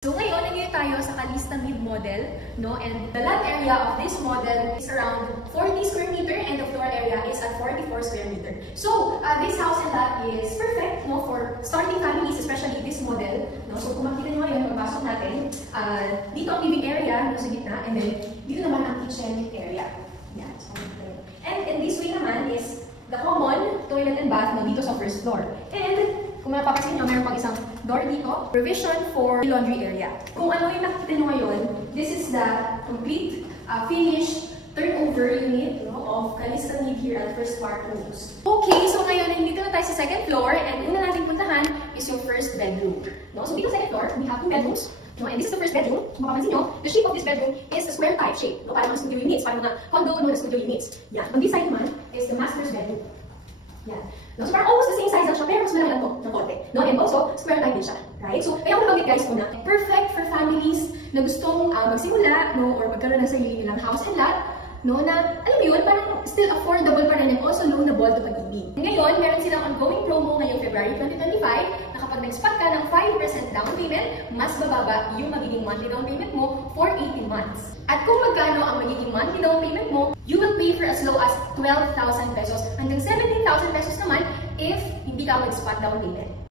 So ngayon, nandito tayo sa Calista Mid model, no? And the land area of this model is around 40 square meter and the floor area is at 44 square meter. So, this house and lot is perfect, no, for starting families, especially this model, no? So, kung makikita nyo ngayon, pagpasok natin, dito ang living area, no, sa gitna, and then dito naman ang kitchen area. Yan. So, and this way naman is the common toilet and bath, no, dito sa first floor. And kung mapapansin nyo, mayroon pang isang door dito, provision for laundry area. Kung ano yung nakikita nyo ngayon, this is the complete, finished, turnover unit, no, of Calista Mid here at First Spartan News. Okay, so ngayon, nandito na tayo sa second floor, and una natin puntahan is yung first bedroom. No? So dito sa second floor, we have two bedrooms. No, and this is the first bedroom. Kung mapapansin nyo, the shape of this bedroom is a square type shape. No, parang mga studio units, parang mga condo, no, studio units. Yan. On this side naman is the master's bedroom. Yan. No, so parang almost the same size lang siya, pero mas malaki lang to ng konti. No, and also, square type din siya. Right? So, kaya ako nabanggit guys muna, perfect for families na gustong magsimula, no, or magkaroon ng sarili nilang house and lot, no, na, alam mo yun, parang still affordable pa rin and also loanable to pag-ibig. Ngayon, meron silang ongoing promo ngayong February 2025 na kapag nag-spot ka ng 5% down payment, mas bababa yung magiging monthly down payment mo for 18 months. At kung magkano ang magiging monthly down payment mo, you will pay for as low as 12,000 pesos hanggang 17,000 pesos naman if hindi ka mag-spot down payment.